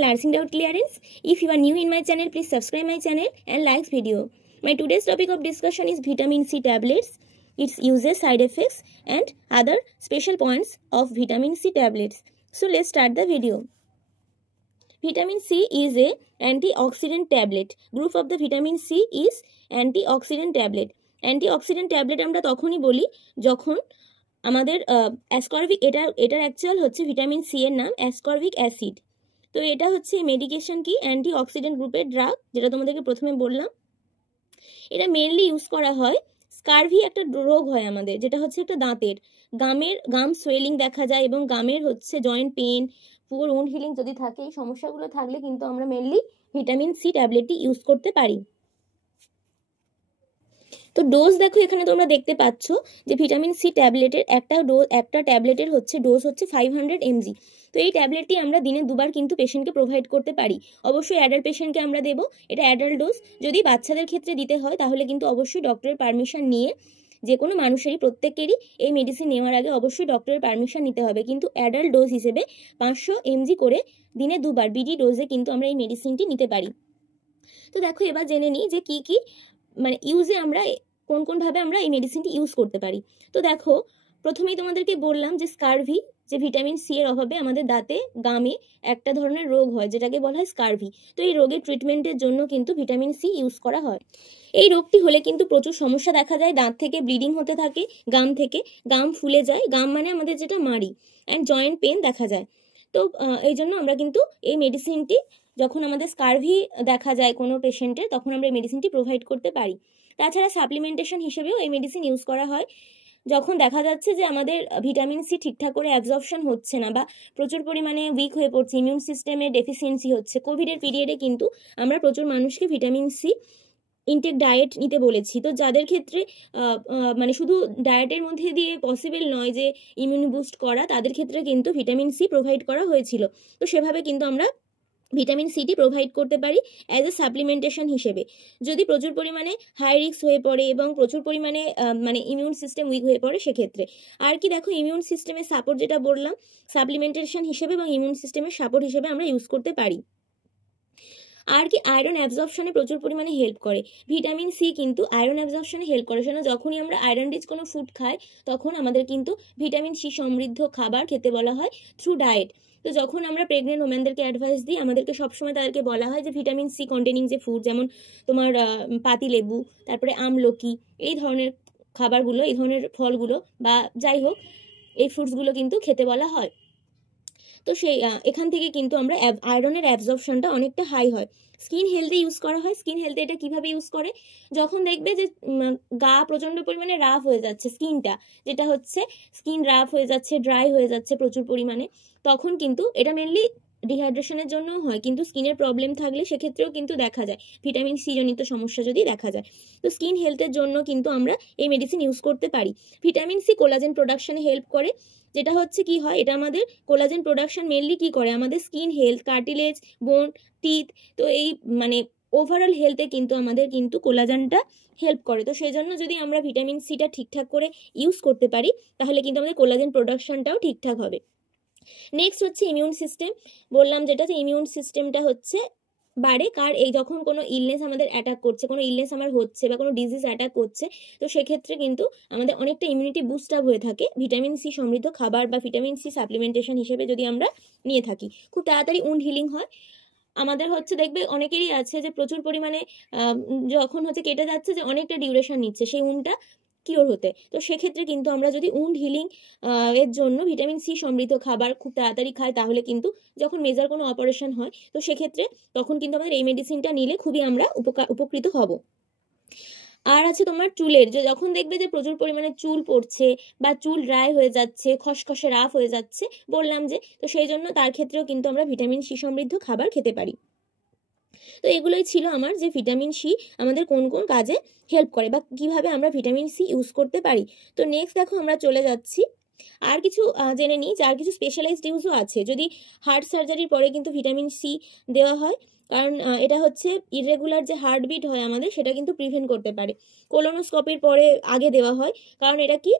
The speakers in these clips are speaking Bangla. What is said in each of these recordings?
Nursing Doubt Clearance. If you are new in my channel, please subscribe my channel and like video. My today's topic of discussion is vitamin C tablets, its uses, side effects and other special points of vitamin C tablets. So let's start the video. Vitamin C is a antioxidant tablet. Group of the vitamin C is antioxidant tablet. Antioxidant tablet আমরা তখনই বলি যখন আমাদের অ্যাসকর্বিক এটার অ্যাকচুয়াল হচ্ছে ভিটামিন সি এর নাম অ্যাসকর্বিক অ্যাসিড। তো এটা হচ্ছে মেডিকেশন কি অ্যান্টিঅক্সিডেন্ট গ্রুপের ড্রাগ, যেটা তোমাদেরকে প্রথমে বললাম। এটা মেনলি ইউজ করা হয় স্কারভি একটা রোগ হয় আমাদের, যেটা হচ্ছে একটা দাঁতের গাম সোয়েলিং দেখা যায় এবং গামের হচ্ছে joint pain, poor wound healing যদি থাকে, এই সমস্যাগুলো থাকলে কিন্তু আমরা মেনলি ভিটামিন সি ট্যাবলেটটি ইউজ করতে পারি। তো ডোজ দেখো, এখানে তোমরা দেখতে পাচ্ছ যে ভিটামিন সি ট্যাবলেটের একটা ট্যাবলেটের হচ্ছে ডোজ হচ্ছে 500 mg। তো এই ট্যাবলেটটি আমরা দিনে দুবার কিন্তু পেশেন্টকে প্রোভাইড করতে পারি। অবশ্যই অ্যাডাল্ট পেশেন্টকে আমরা দেবো, এটা অ্যাডাল্ট ডোজ। যদি বাচ্চাদের ক্ষেত্রে দিতে হয় তাহলে কিন্তু অবশ্যই ডক্টরের পারমিশন নিয়ে, যে কোনো মানুষেরই প্রত্যেকেরই এই মেডিসিন নেওয়ার আগে অবশ্যই ডক্টরের পারমিশন নিতে হবে। কিন্তু অ্যাডাল্ট ডোজ হিসেবে 500 mg করে দিনে দুবার বিডি ডোজে কিন্তু আমরা এই মেডিসিনটি নিতে পারি। তো দেখো এবার জেনে নিই যে কি মানে ইউজে আমরা কোনভাবে আমরা এই মেডিসিনটি ইউজ করতে পারি। তো দেখো প্রথমেই তোমাদেরকে বললাম যে স্কারভি, যে ভিটামিন সি এর অভাবে আমাদের দাঁতে গামে একটা ধরনের রোগ হয় যেটাকে বলা হয় স্কারভি। তো এই রোগের ট্রিটমেন্টের জন্য কিন্তু ভিটামিন সি ইউজ করা হয়। এই রোগটি হলে কিন্তু প্রচুর সমস্যা দেখা যায়, দাঁত থেকে ব্লিডিং হতে থাকে, গাম ফুলে যায়, গাম মানে আমাদের যেটা মাড়ি, অ্যান্ড জয়েন্ট পেন দেখা যায়। তো এই জন্য আমরা কিন্তু এই মেডিসিনটি যখন আমাদের স্কারভি দেখা যায় কোনো পেশেন্টের, তখন আমরা এই মেডিসিনটি প্রোভাইড করতে পারি। তাছাড়া সাপ্লিমেন্টেশন হিসেবেও এই মেডিসিন ইউজ করা হয় যখন দেখা যাচ্ছে যে আমাদের ভিটামিন সি ঠিকঠাক করে অ্যাবজর্পশন হচ্ছে না বা প্রচুর পরিমাণে উইক হয়ে পড়ছে, ইমিউন সিস্টেমের ডেফিসিয়েন্সি হচ্ছে। কোভিডের পিরিয়ডে কিন্তু আমরা প্রচুর মানুষকে ভিটামিন সি ইনটেক ডায়েট নিতে বলেছি। তো যাদের ক্ষেত্রে মানে শুধু ডায়েটের মধ্যে দিয়ে পসিবল নয় যে ইমিউন বুস্ট করা, তাদের ক্ষেত্রে কিন্তু ভিটামিন সি প্রোভাইড করা হয়েছিল। তো সেভাবে কিন্তু আমরা ভিটামিন সিটি প্রোভাইড করতে পারি অ্যাজ এ সাপ্লিমেন্টেশন হিসেবে, যদি প্রচুর পরিমাণে হাই রিস্ক হয়ে পড়ে এবং প্রচুর পরিমাণে মানে ইমিউন সিস্টেম উইক হয়ে পড়ে সেক্ষেত্রে। আর কি দেখো, ইমিউন সিস্টেমের সাপোর্ট যেটা বললাম সাপ্লিমেন্টেশন হিসেবে এবং ইমিউন সিস্টেমের সাপোর্ট হিসেবে আমরা ইউজ করতে পারি। আর কি আয়রন অ্যাবজর্পশনে প্রচুর পরিমাণে হেল্প করে। ভিটামিন সি কিন্তু আয়রন অ্যাবজর্পশনে হেল্প করে, সেজন্য যখনই আমরা আয়রন রিচ কোনো ফুড খাই তখন আমাদের কিন্তু ভিটামিন সি সমৃদ্ধ খাবার খেতে বলা হয় থ্রু ডায়েট। তো যখন আমরা প্রেগনেন্ট ওমেনদেরকে অ্যাডভাইস দিই, আমাদেরকে সবসময় তাদেরকে বলা হয় যে ভিটামিন সি কন্টেনিং যে ফুড, যেমন তোমার পাতিলেবু, তারপরে আমলকি, এই ধরনের খাবারগুলো, এই ধরনের ফলগুলো বা যাই হোক এই ফ্রুটসগুলো কিন্তু খেতে বলা হয়। তো সেই এখান থেকে কিন্তু আমরা আয়রনের অ্যাবজর্পশনটা অনেকটা হাই হয়। স্কিন হেলথে ইউজ করা হয়। স্কিন হেলথে এটা কিভাবে ইউজ করে, যখন দেখবে যে গা প্রচণ্ড পরিমাণে রাফ হয়ে যাচ্ছে, স্কিনটা যেটা হচ্ছে স্কিন রাফ হয়ে যাচ্ছে, ড্রাই হয়ে যাচ্ছে প্রচুর পরিমাণে, তখন কিন্তু এটা মেনলি ডিহাইড্রেশনের জন্যও হয়, কিন্তু স্কিনের প্রবলেম থাকলে সেক্ষেত্রেও কিন্তু দেখা যায় ভিটামিন সি জনিত সমস্যা যদি দেখা যায়। তো স্কিন হেলথের জন্য কিন্তু আমরা এই মেডিসিন ইউজ করতে পারি। ভিটামিন সি কোলাজেন প্রোডাকশনে হেল্প করে, যেটা হচ্ছে কি হয়, এটা আমাদের কোলাজেন প্রোডাকশন মেনলি কি করে, আমাদের স্কিন হেলথ, কার্টিলেজ, বোন, টিথ, তো এই মানে ওভারঅল হেলথে কিন্তু আমাদের কিন্তু কোলাজেনটা হেল্প করে। তো সেই জন্য যদি আমরা ভিটামিন সিটা ঠিকঠাক করে ইউজ করতে পারি তাহলে কিন্তু আমাদের কোলাজেন প্রোডাকশনটাও ঠিকঠাক হবে। নেক্সট হচ্ছে ইমিউন সিস্টেম, বললাম যেটা যে ইমিউন সিস্টেমটা হচ্ছে বাড়ে এই যখন কোনো ইলনেস আমাদের অ্যাটাক করছে, কোনো ইলনেস আমার হচ্ছে বা কোনো ডিজিজ অ্যাটাক করছে, তো সেক্ষেত্রে কিন্তু আমাদের অনেকটা ইমিউনিটি বুস্ট আপ হয়ে থাকে ভিটামিন সি সমৃদ্ধ খাবার বা ভিটামিন সি সাপ্লিমেন্টেশন হিসেবে যদি আমরা নিয়ে থাকি। খুব তাড়াতাড়ি উন্ড হিলিং হয় আমাদের, হচ্ছে দেখবে অনেকেরই আছে যে প্রচুর পরিমাণে যখন হচ্ছে কেটে যাচ্ছে যে অনেকটা ডিউরেশন নিচ্ছে সেই উন্ডটা কিওর হতে। তো সেক্ষেত্রে কিন্তু আমরা যদি উন্ড হিলিং এর জন্য ভিটামিন সি সমৃদ্ধ খাবার খুব তাড়াতাড়ি খাই, তাহলে কিন্তু যখন মেজর কোনো অপারেশন হয় তো সেক্ষেত্রে তখন কিন্তু আমাদের এই মেডিসিনটা নিলে খুবই আমরা উপকৃত হব। আর আছে তোমার চুলের, যে যখন দেখবে যে প্রচুর পরিমাণে চুল পড়ছে বা চুল ড্রাই হয়ে যাচ্ছে, খসখসে রাফ হয়ে যাচ্ছে, বললাম যে, তো সেই জন্য তার ক্ষেত্রেও কিন্তু আমরা ভিটামিন সি সমৃদ্ধ খাবার খেতে পারি। তো এগুলোই ছিল আমার যে ভিটামিন সি আমাদের কোন কোন কাজে হেল্প করে বা কিভাবে আমরা ভিটামিন সি ইউজ করতে পারি। তো নেক্সট দেখো আমরা চলে যাচ্ছি আর কিছু জেনে নিই, যার কিছু স্পেশালাইজড ইউজও আছে। যদি হার্ট সার্জারির পরে কিন্তু ভিটামিন সি দেওয়া হয়, কারণ এটা হচ্ছে ইররেগুলার যে হার্টবিট হয় আমাদের, সেটা কিন্তু প্রিভেন্ট করতে পারে। কোলোনোস্কোপির পরে আগে দেওয়া হয়, কারণ এটা কি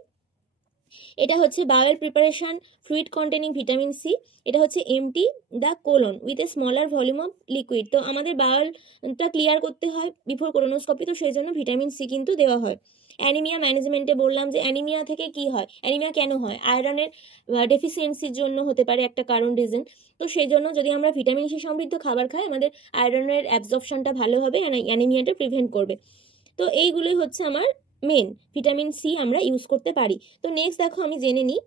এটা হচ্ছে bowel preparation fluid containing vitamin C. এটা হচ্ছে empty the colon with a smaller volume of liquid. তো আমাদের বাওয়েলটা ক্লিয়ার করতে হয় বিফোর কোলোনোস্কপি, তো সেই জন্য ভিটামিন সি কিন্তু দেওয়া হয়। অ্যানিমিয়া ম্যানেজমেন্টে বললাম যে অ্যানিমিয়া থেকে কি হয়, অ্যানিমিয়া কেন হয়, আয়রনের ডেফিসিয়েন্সির জন্য হতে পারে একটা কারণ, রিজন। তো সেই জন্য যদি আমরা ভিটামিন সি সমৃদ্ধ খাবার খাই আমাদের আয়রনের অ্যাবজর্পশনটা ভালো হবে, অ্যানিমিয়াটা প্রিভেন্ট করবে। তো এইগুলোই হচ্ছে আমার মেন ভিটামিন সি আমরা ইউজ করতে পারি। তো নেক্সট দেখো আমি জেনে নিই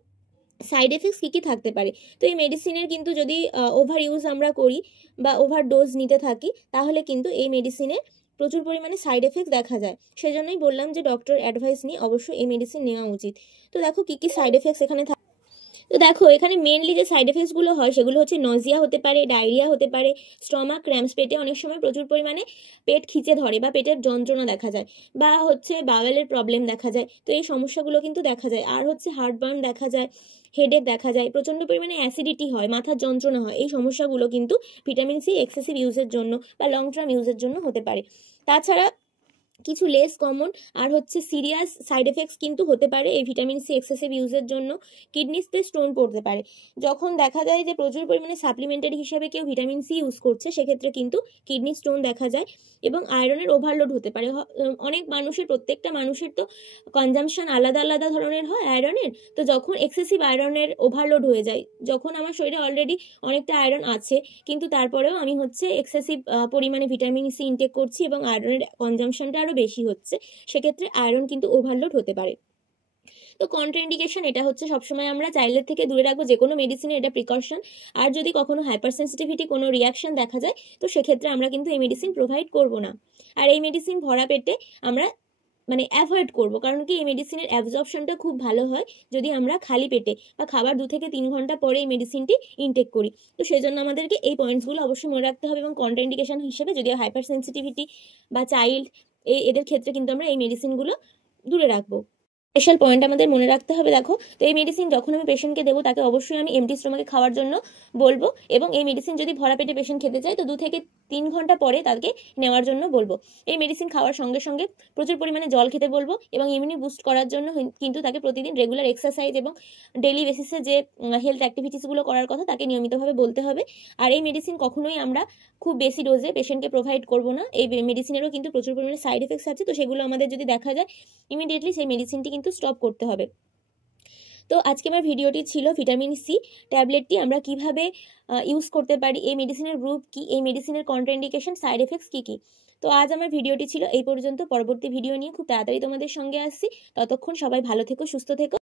সাইড এফেক্টস কী কী থাকতে পারে। তো এই মেডিসিনের কিন্তু যদি ওভার ইউজ আমরা করি বা ওভার ডোজ নিতে থাকি তাহলে কিন্তু এই মেডিসিনে প্রচুর পরিমাণে সাইড এফেক্ট দেখা যায়। সেজন্যই বললাম যে ডক্টর অ্যাডভাইস নিয়ে অবশ্যই এই মেডিসিন নেওয়া উচিত। তো দেখো কী কী সাইড এফেক্টস এখানে থাকে। তো দেখো এখানে মেনলি যে সাইড এফেক্টসগুলো হয় সেগুলো হচ্ছে নজিয়া হতে পারে, ডায়রিয়া হতে পারে, স্টমাক ক্র্যাম্পস, পেটে অনেক সময় প্রচুর পরিমাণে পেট খিচে ধরে বা পেটের যন্ত্রণা দেখা যায়, বা হচ্ছে বাওয়েলের প্রবলেম দেখা যায়। তো এই সমস্যাগুলো কিন্তু দেখা যায়। আর হচ্ছে হার্টবার্ন দেখা যায়, হেডেক দেখা যায়, প্রচণ্ড পরিমাণে অ্যাসিডিটি হয়, মাথার যন্ত্রণা হয়। এই সমস্যাগুলো কিন্তু ভিটামিন সি এক্সেসিভ ইউজের জন্য বা লং টার্ম ইউজের জন্য হতে পারে। তাছাড়া কিছু লেস কমন আর হচ্ছে সিরিয়াস সাইড এফেক্টস কিন্তু হতে পারে এই ভিটামিন সি এক্সেসিভ ইউজের জন্য। কিডনিতে স্টোন পড়তে পারে। যখন দেখা যায় যে প্রচুর পরিমাণে সাপ্লিমেন্টারি হিসেবে কেউ ভিটামিন সি ইউজ করছে সেক্ষেত্রে কিন্তু কিডনি স্টোন দেখা যায় এবং আয়রনের ওভারলোড হতে পারে। অনেক মানুষের, প্রত্যেকটা মানুষের তো কনজাম্পশন আলাদা আলাদা ধরনের হয় আয়রনের। তো যখন এক্সেসিভ আয়রনের ওভারলোড হয়ে যায়, যখন আমার শরীরে অলরেডি অনেকটা আয়রন আছে কিন্তু তারপরেও আমি হচ্ছে এক্সেসিভ পরিমাণে ভিটামিন সি ইনটেক করছি এবং আয়রনের কনজাম্পশনটা আরও বেশি হচ্ছে, সেক্ষেত্রে আয়রন কিন্তু ওভারলোড হতে পারে। তো কন্ট্রাইন্ডিকেশন এটা হচ্ছে সবসময় আমরা চাইল্ডের থেকে দূরে রাখবো যে কোনো মেডিসিনের, এটা প্রিকশন। আর যদি কখনো হাইপার সেন্সিটিভিটি কোনো রিয়াকশন দেখা যায় তো সেক্ষেত্রে আমরা কিন্তু এই মেডিসিন প্রোভাইড করব না। আর এই মেডিসিন ভরা পেটে আমরা মানে অ্যাভয়েড করব, কারণ কি এই মেডিসিনের অ্যাবজর্পশনটা খুব ভালো হয় যদি আমরা খালি পেটে বা খাবার 2 থেকে 3 ঘন্টা পরে এই মেডিসিনটি ইনটেক করি। তো সেজন্য আমাদেরকে এই পয়েন্টসগুলো অবশ্যই মনে রাখতে হবে এবং কন্ট্রাইন্ডিকেশন হিসেবে যদি হাইপার সেন্সিটিভিটি বা চাইল্ড এদের ক্ষেত্রে কিন্তু আমরা এই মেডিসিনগুলো দূরে রাখবো। স্পেশাল পয়েন্ট আমাদের মনে রাখতে হবে। দেখো, তো এই মেডিসিন যখন আমি পেশেন্টকে দেবো তাকে অবশ্যই আমি এমটি স্টোমাকে খাওয়ার জন্য বলবো এবং এই মেডিসিন যদি ভরা পেটে পেশেন্ট খেতে চায় তো 2 থেকে 3 ঘন্টা পরে তাকে নেওয়ার জন্য বলবো। এই মেডিসিন খাওয়ার সঙ্গে সঙ্গে প্রচুর পরিমাণে জল খেতে বলবো এবং ইমিউনি বুস্ট করার জন্য কিন্তু তাকে প্রতিদিন রেগুলার এক্সারসাইজ এবং ডেইলি বেসিসে যে হেলথ অ্যাক্টিভিটিসগুলো করার কথা তাকে নিয়মিতভাবে বলতে হবে। আর এই মেডিসিন কখনোই আমরা খুব বেশি ডোজে পেশেন্টকে প্রোভাইড করবো না। এই মেডিসিনেরও কিন্তু প্রচুর পরিমাণে সাইড এফেক্টস আছে, তো সেগুলো আমাদের যদি দেখা যায় ইমিডিয়েটলি সেই মেডিসিনটি কিন্তু স্টপ করতে হবে। তো আজকে আমার ভিডিওটি ছিল ভিটামিন সি ট্যাবলেটটি আমরা কিভাবে ইউজ করতে পারি, এই মেডিসিনের গ্রুপ কি, এই মেডিসিনের কন্ট্রাইন্ডিকেশন, সাইড এফেক্টস কী কী। তো আজ আমার ভিডিওটি ছিল এই পর্যন্ত। পরবর্তী ভিডিও নিয়ে খুব তাড়াতাড়ি তোমাদের সঙ্গে আসছি। ততক্ষণ সবাই ভালো থেকো, সুস্থ থেকো।